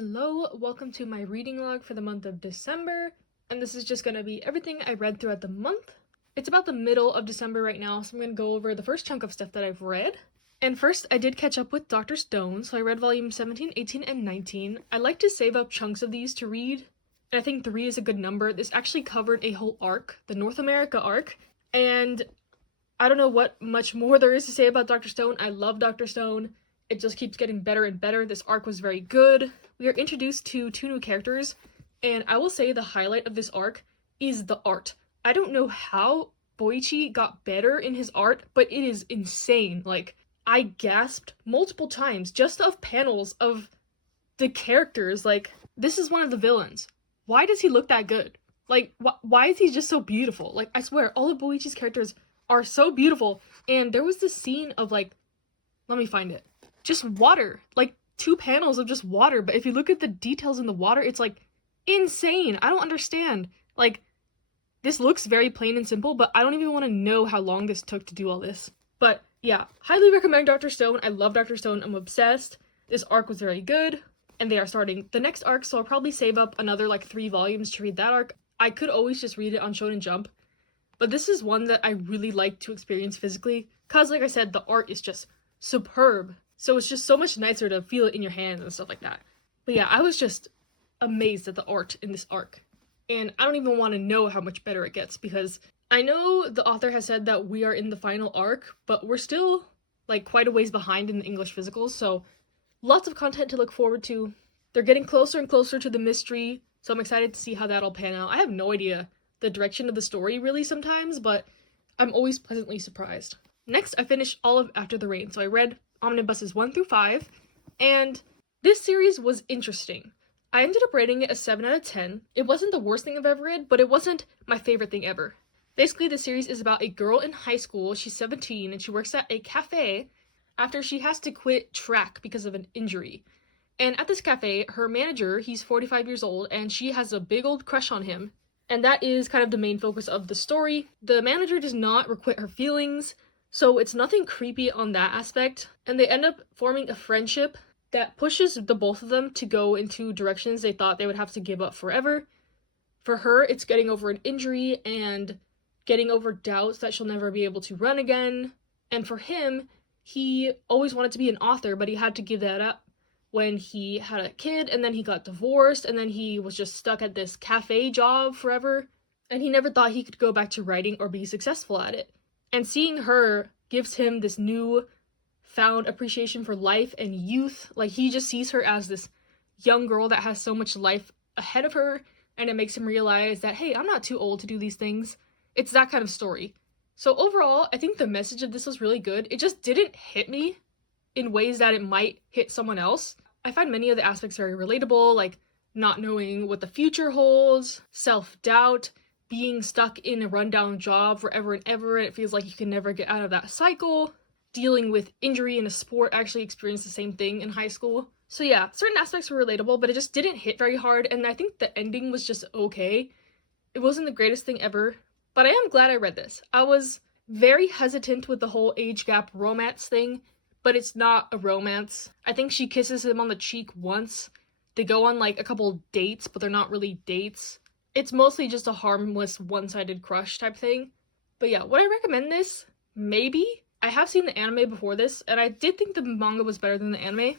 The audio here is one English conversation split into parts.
Hello, welcome to my reading log for the month of December, and this is just going to be everything I read throughout the month. It's about the middle of December right now, so I'm going to go over the first chunk of stuff that I've read. And first, I did catch up with Dr. Stone, so I read volume 17, 18, and 19. I like to save up chunks of these to read, and I think 3 is a good number. This actually covered a whole arc, the North America arc, and I don't know what much more there is to say about Dr. Stone. I love Dr. Stone. It just keeps getting better and better. This arc was very good. We are introduced to 2 new characters, and I will say the highlight of this arc is the art. I don't know how Buyee got better in his art, but it is insane. Like, I gasped multiple times just of panels of the characters. Like, this is one of the villains. Why does he look that good? Like, why is he just so beautiful? Like, I swear, all of Buyee's characters are so beautiful. And there was this scene of, like, let me find it. Just water. Like, 2 panels of just water, but if you look at the details in the water, it's, like, insane. I don't understand. Like, this looks very plain and simple, but I don't even want to know how long this took to do all this. But, yeah, highly recommend Dr. Stone. I love Dr. Stone. I'm obsessed. This arc was very good, and they are starting the next arc, so I'll probably save up another, like, 3 volumes to read that arc. I could always just read it on Shonen Jump, but this is one that I really like to experience physically, because, like I said, the art is just superb. So it's just so much nicer to feel it in your hands and stuff like that. But yeah, I was just amazed at the art in this arc. And I don't even want to know how much better it gets, because I know the author has said that we are in the final arc, but we're still, like, quite a ways behind in the English physicals, so lots of content to look forward to. They're getting closer and closer to the mystery, so I'm excited to see how that'll pan out. I have no idea the direction of the story, really, sometimes, but I'm always pleasantly surprised. Next, I finished all of After the Rain, so I read omnibuses 1 through 5, and this series was interesting. I ended up rating it a 7 out of 10. It wasn't the worst thing I've ever read, but it wasn't my favorite thing ever. Basically, the series is about a girl in high school. She's 17, and she works at a cafe after she has to quit track because of an injury. And at this cafe, her manager, he's 45 years old, and she has a big old crush on him. And that is kind of the main focus of the story. The manager does not requite her feelings, so it's nothing creepy on that aspect, and they end up forming a friendship that pushes the both of them to go into directions they thought they would have to give up forever. For her, it's getting over an injury and getting over doubts that she'll never be able to run again. And for him, he always wanted to be an author, but he had to give that up when he had a kid, and then he got divorced, and then he was just stuck at this cafe job forever, and he never thought he could go back to writing or be successful at it. And seeing her gives him this new found appreciation for life and youth. Like, he just sees her as this young girl that has so much life ahead of her, and it makes him realize that, hey, I'm not too old to do these things. It's that kind of story. So overall, I think the message of this was really good. It just didn't hit me in ways that it might hit someone else. I find many of the aspects very relatable, like not knowing what the future holds, self-doubt, being stuck in a rundown job forever and ever, and it feels like you can never get out of that cycle. Dealing with injury in a sport, actually experienced the same thing in high school. So yeah, certain aspects were relatable, but it just didn't hit very hard, and I think the ending was just okay. It wasn't the greatest thing ever, but I am glad I read this. I was very hesitant with the whole age gap romance thing, but it's not a romance. I think she kisses him on the cheek once. They go on, like, a couple dates, but they're not really dates. It's mostly just a harmless, one-sided crush type thing. But yeah, would I recommend this? Maybe. I have seen the anime before this, and I did think the manga was better than the anime.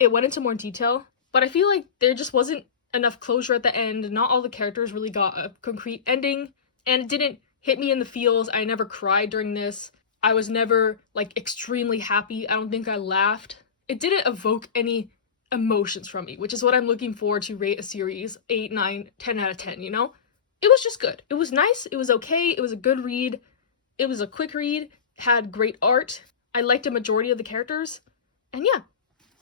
It went into more detail, but I feel like there just wasn't enough closure at the end. Not all the characters really got a concrete ending, and it didn't hit me in the feels. I never cried during this. I was never, like, extremely happy. I don't think I laughed. It didn't evoke any emotions from me, which is what I'm looking for to rate a series 8, 9, 10 out of 10, you know? It was just good. It was nice. It was okay. It was a good read. It was a quick read. Had great art. I liked a majority of the characters. And yeah,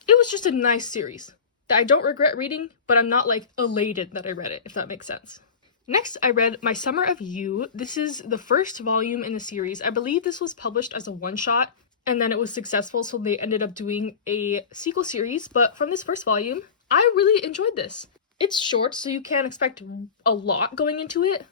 it was just a nice series that I don't regret reading, but I'm not, like, elated that I read it, if that makes sense. Next, I read My Summer of You. This is the first volume in the series. I believe this was published as a one-shot, and then it was successful, so they ended up doing a sequel series. But from this first volume, I really enjoyed this. It's short, so you can't expect a lot going into it,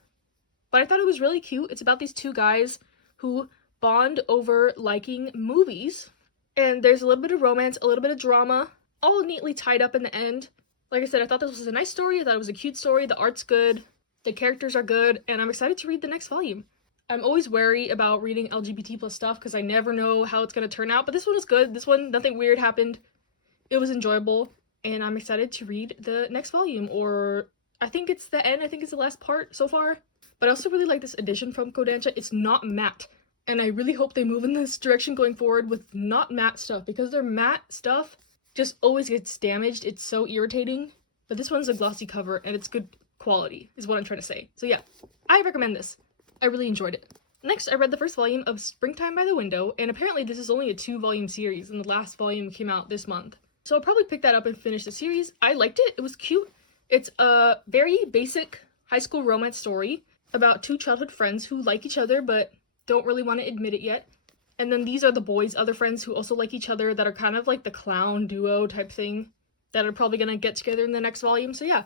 but I thought it was really cute. It's about these 2 guys who bond over liking movies, and there's a little bit of romance, a little bit of drama, all neatly tied up in the end. Like I said, I thought this was a nice story, I thought it was a cute story, the art's good, the characters are good, and I'm excited to read the next volume. I'm always wary about reading LGBT plus stuff because I never know how it's going to turn out, but this one was good. This one, nothing weird happened. It was enjoyable, and I'm excited to read the next volume, or I think it's the end, I think it's the last part so far. But I also really like this edition from Kodansha. It's not matte, and I really hope they move in this direction going forward with not matte stuff, because their matte stuff just always gets damaged. It's so irritating. But this one's a glossy cover, and it's good quality, is what I'm trying to say. So yeah, I recommend this. I really enjoyed it. Next, I read the first volume of Springtime by the Window, and apparently this is only a 2-volume series, and the last volume came out this month. So I'll probably pick that up and finish the series. I liked it. It was cute. It's a very basic high school romance story about 2 childhood friends who like each other but don't really want to admit it yet. And then these are the boys' other friends who also like each other that are kind of like the clown duo type thing that are probably going to get together in the next volume. So yeah,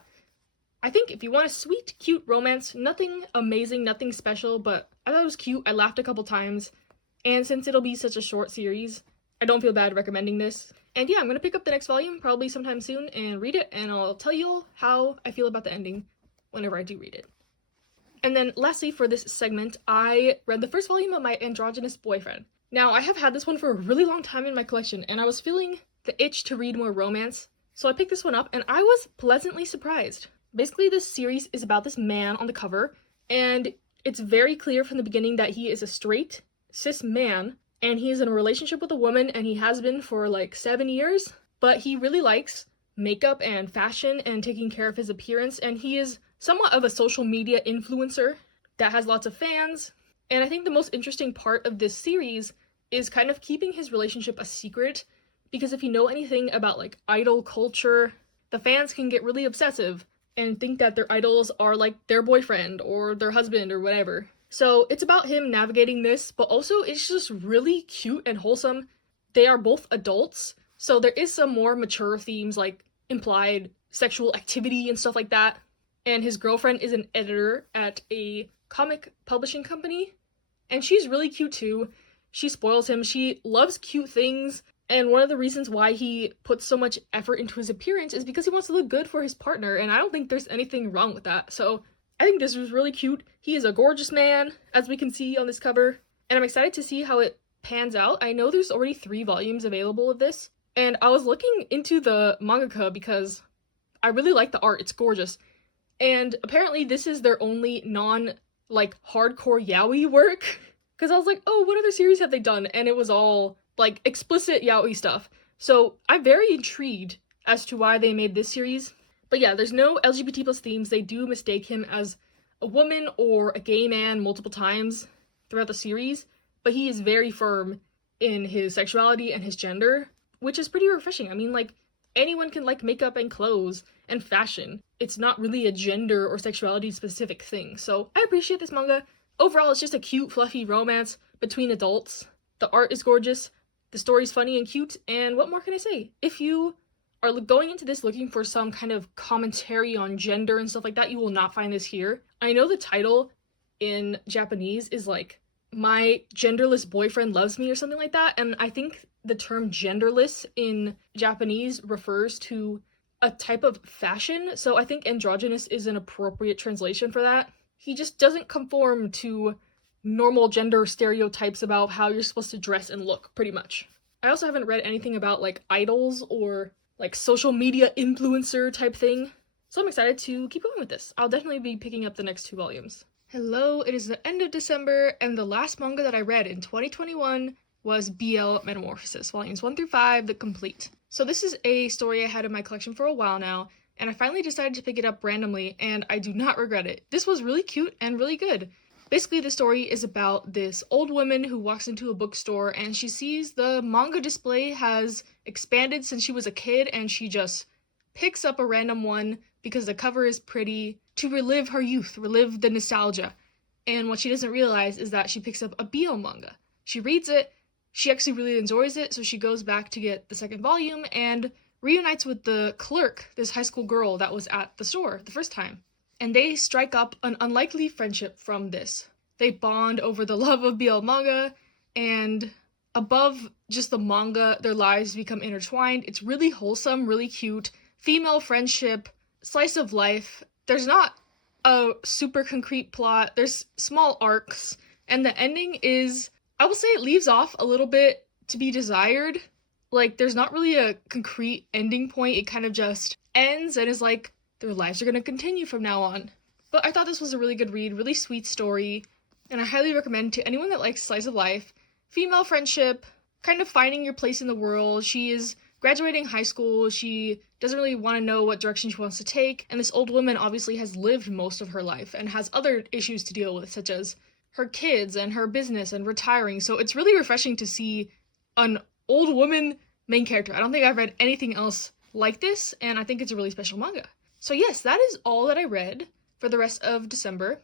I think if you want a sweet, cute romance, nothing amazing, nothing special, but I thought it was cute. I laughed a couple times. And since it'll be such a short series, I don't feel bad recommending this. And yeah, I'm going to pick up the next volume probably sometime soon and read it, and I'll tell you how I feel about the ending whenever I do read it. And then lastly for this segment, I read the first volume of My Androgynous Boyfriend. Now, I have had this one for a really long time in my collection, and I was feeling the itch to read more romance, so I picked this one up, and I was pleasantly surprised. Basically, this series is about this man on the cover, and it's very clear from the beginning that he is a straight, cis man, and he is in a relationship with a woman, and he has been for like 7 years, but he really likes makeup and fashion and taking care of his appearance, and he is somewhat of a social media influencer that has lots of fans. And I think the most interesting part of this series is kind of keeping his relationship a secret, because if you know anything about like idol culture, the fans can get really obsessive and think that their idols are like their boyfriend or their husband or whatever. So it's about him navigating this, but also it's just really cute and wholesome. They are both adults, so there is some more mature themes like implied sexual activity and stuff like that. And his girlfriend is an editor at a comic publishing company, and she's really cute too. She spoils him. She loves cute things. And one of the reasons why he puts so much effort into his appearance is because he wants to look good for his partner, and I don't think there's anything wrong with that. So I think this was really cute. He is a gorgeous man, as we can see on this cover, and I'm excited to see how it pans out. I know there's already 3 volumes available of this, and I was looking into the mangaka because I really like the art. It's gorgeous. And apparently this is their only hardcore yaoi work. Because I was like, oh, what other series have they done? And it was all like explicit yaoi stuff. So I'm very intrigued as to why they made this series. But yeah, there's no LGBT plus themes. They do mistake him as a woman or a gay man multiple times throughout the series. But he is very firm in his sexuality and his gender, which is pretty refreshing. I mean, like, anyone can like makeup and clothes and fashion. It's not really a gender or sexuality specific thing. So I appreciate this manga. Overall, it's just a cute, fluffy romance between adults. The art is gorgeous. The story's funny and cute. And what more can I say? If you are going into this looking for some kind of commentary on gender and stuff like that, you will not find this here. I know the title in Japanese is like, My Genderless Boyfriend Loves Me or something like that. And I think the term genderless in Japanese refers to a type of fashion. So I think androgynous is an appropriate translation for that. He just doesn't conform to normal gender stereotypes about how you're supposed to dress and look, pretty much. I also haven't read anything about like idols or like social media influencer type thing. So I'm excited to keep going with this. I'll definitely be picking up the next 2 volumes. Hello, it is the end of December, and the last manga that I read in 2021 was BL Metamorphosis, volumes 1 through 5, the complete. So this is a story I had in my collection for a while now, and I finally decided to pick it up randomly, and I do not regret it. This was really cute and really good. Basically, the story is about this old woman who walks into a bookstore, and she sees the manga display has expanded since she was a kid, and she just picks up a random one because the cover is pretty to relive her youth, relive the nostalgia. And what she doesn't realize is that she picks up a BL manga. She reads it, she actually really enjoys it, so she goes back to get the second volume and reunites with the clerk, this high school girl that was at the store the first time. And they strike up an unlikely friendship from this. They bond over the love of BL manga, and above just the manga, their lives become intertwined. It's really wholesome, really cute, female friendship, slice of life. There's not a super concrete plot. There's small arcs, and the ending is, I will say, it leaves off a little bit to be desired. Like, there's not really a concrete ending point. It kind of just ends and is like, their lives are going to continue from now on. But I thought this was a really good read, really sweet story, and I highly recommend to anyone that likes slice of life, female friendship, kind of finding your place in the world. She is graduating high school, she doesn't really want to know what direction she wants to take, and this old woman obviously has lived most of her life and has other issues to deal with, such as her kids and her business and retiring, so it's really refreshing to see an old woman main character. I don't think I've read anything else like this, and I think it's a really special manga. So yes, that is all that I read for the rest of December.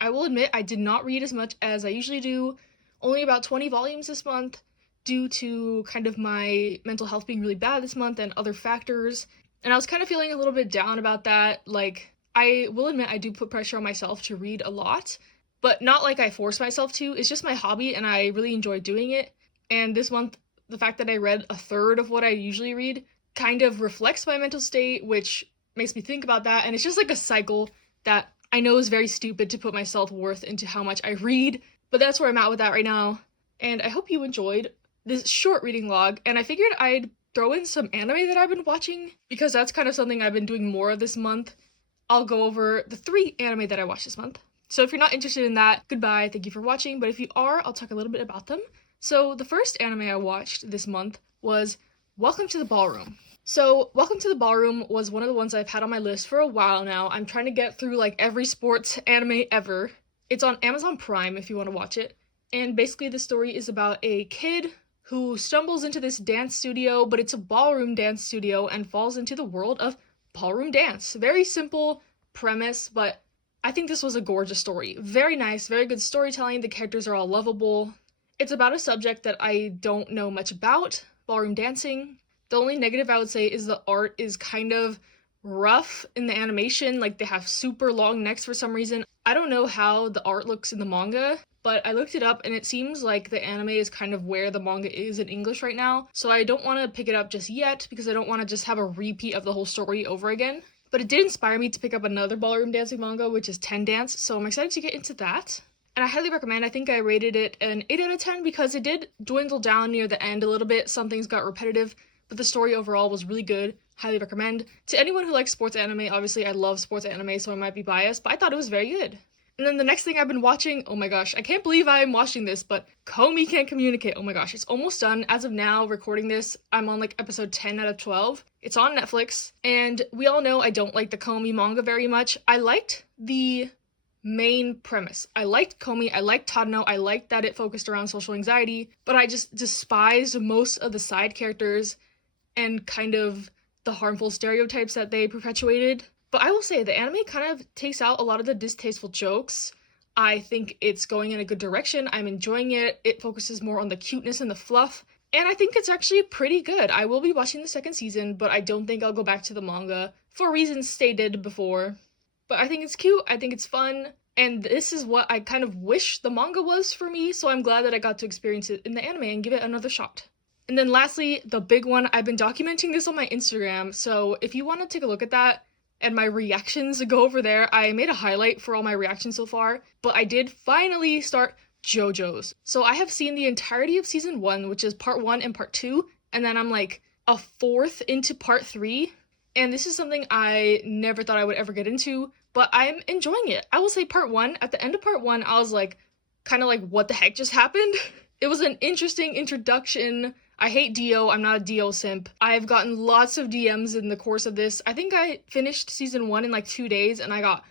I will admit I did not read as much as I usually do, only about 20 volumes this month, due to kind of my mental health being really bad this month and other factors. And I was kind of feeling a little bit down about that. Like, I will admit I do put pressure on myself to read a lot, but not like I force myself to. It's just my hobby and I really enjoy doing it. And this month, the fact that I read a third of what I usually read kind of reflects my mental state, which makes me think about that. And it's just like a cycle that I know is very stupid to put my self-worth into how much I read, but that's where I'm at with that right now. And I hope you enjoyed this short reading log, and I figured I'd throw in some anime that I've been watching, because that's kind of something I've been doing more of this month. I'll go over the 3 anime that I watched this month. So if you're not interested in that, goodbye, thank you for watching, but if you are, I'll talk a little bit about them. So the first anime I watched this month was Welcome to the Ballroom. So Welcome to the Ballroom was one of the ones I've had on my list for a while now. I'm trying to get through like every sports anime ever. It's on Amazon Prime if you want to watch it. And basically the story is about a kid who stumbles into this dance studio, but it's a ballroom dance studio, and falls into the world of ballroom dance. Very simple premise, but I think this was a gorgeous story. Very nice, very good storytelling. The characters are all lovable. It's about a subject that I don't know much about, ballroom dancing. The only negative I would say is the art is kind of rough in the animation. Like, they have super long necks for some reason. I don't know how the art looks in the manga, but I looked it up and it seems like the anime is kind of where the manga is in English right now. So I don't want to pick it up just yet because I don't want to just have a repeat of the whole story over again. But it did inspire me to pick up another ballroom dancing manga, which is Ten Dance, so I'm excited to get into that. And I highly recommend. I think I rated it an 8 out of 10 because it did dwindle down near the end a little bit. Some things got repetitive, but the story overall was really good. Highly recommend. To anyone who likes sports anime, obviously I love sports anime, so I might be biased, but I thought it was very good. And then the next thing I've been watching, oh my gosh, I can't believe I'm watching this, but Komi Can't Communicate. Oh my gosh, it's almost done. As of now, recording this, I'm on like episode 10 out of 12. It's on Netflix, and we all know I don't like the Komi manga very much. I liked the main premise. I liked Komi, I liked Tadano, I liked that it focused around social anxiety, but I just despised most of the side characters and kind of the harmful stereotypes that they perpetuated. But I will say, the anime kind of takes out a lot of the distasteful jokes. I think it's going in a good direction. I'm enjoying it. It focuses more on the cuteness and the fluff. And I think it's actually pretty good. I will be watching the second season, but I don't think I'll go back to the manga for reasons stated before. But I think it's cute. I think it's fun. And this is what I kind of wish the manga was for me. So I'm glad that I got to experience it in the anime and give it another shot. And then lastly, the big one. I've been documenting this on my Instagram. So if you want to take a look at that, and my reactions, go over there. I made a highlight for all my reactions so far, but I did finally start JoJos. So I have seen the entirety of season 1, which is part 1 and part 2, and then I'm like a fourth into part 3, and this is something I never thought I would ever get into, but I'm enjoying it. I will say part 1, at the end of part 1, I was like, kind of like, what the heck just happened? It was an interesting introduction. I hate Dio. I'm not a Dio simp. I've gotten lots of DMs in the course of this. I think I finished season 1 in like 2 days, and I got,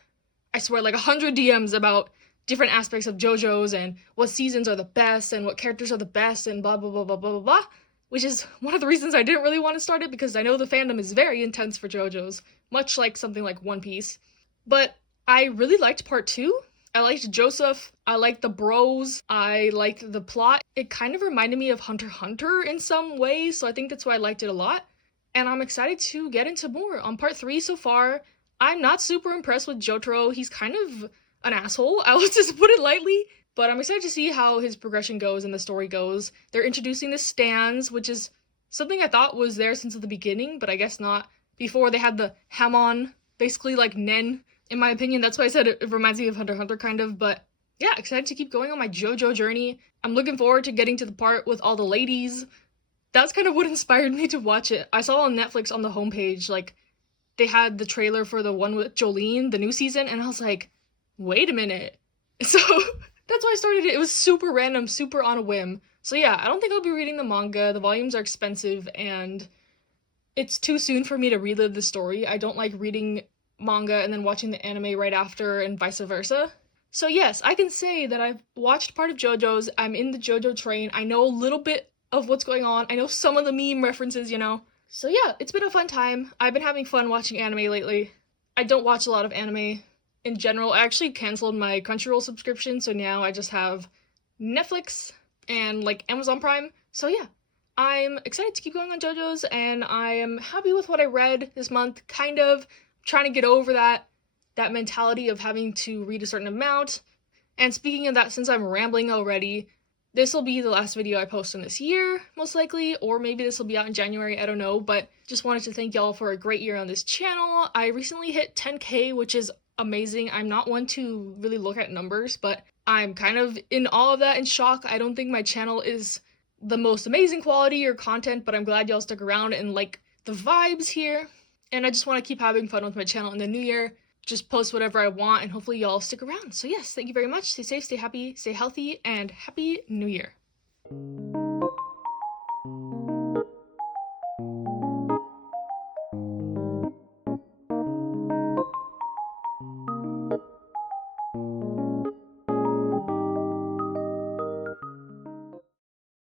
I swear, like 100 DMs about different aspects of JoJo's and what seasons are the best and what characters are the best and blah, blah, blah, blah, blah, blah, blah, which is one of the reasons I didn't really want to start it, because I know the fandom is very intense for JoJo's, much like something like One Piece. But I really liked part 2. I liked Joseph, I liked the bros, I liked the plot. It kind of reminded me of Hunter x Hunter in some ways, so I think that's why I liked it a lot. And I'm excited to get into more. On part 3 so far, I'm not super impressed with Jotaro. He's kind of an asshole, I will just put it lightly. But I'm excited to see how his progression goes and the story goes. They're introducing the stands, which is something I thought was there since the beginning, but I guess not before they had the Hamon, basically like Nen, in my opinion. That's why I said it reminds me of Hunter x Hunter kind of, but yeah, excited to keep going on my JoJo journey. I'm looking forward to getting to the part with all the ladies. That's kind of what inspired me to watch it. I saw on Netflix on the homepage, like, they had the trailer for the one with Jolene, the new season, and I was like, wait a minute. So that's why I started it. It was super random, super on a whim. So yeah, I don't think I'll be reading the manga. The volumes are expensive, and it's too soon for me to relive the story. I don't like reading manga and then watching the anime right after, and vice versa. So yes, I can say that I've watched part of JoJo's. I'm in the JoJo train. I know a little bit of what's going on. I know some of the meme references, you know. So yeah, it's been a fun time. I've been having fun watching anime lately. I don't watch a lot of anime in general. I actually canceled my Crunchyroll subscription, so now I just have Netflix and like Amazon Prime. So yeah, I'm excited to keep going on JoJo's, and I am happy with what I read this month. Kind of trying to get over that mentality of having to read a certain amount. And speaking of that, since I'm rambling already, this will be the last video I post in this year, most likely, or maybe this will be out in January, I don't know, but just wanted to thank y'all for a great year on this channel. I recently hit 10K, which is amazing. I'm not one to really look at numbers, but I'm kind of in awe of that, in shock. I don't think my channel is the most amazing quality or content, but I'm glad y'all stuck around and like the vibes here. And I just want to keep having fun with my channel in the new year. Just post whatever I want, and hopefully y'all stick around. So yes, thank you very much. Stay safe, stay happy, stay healthy, and Happy New Year.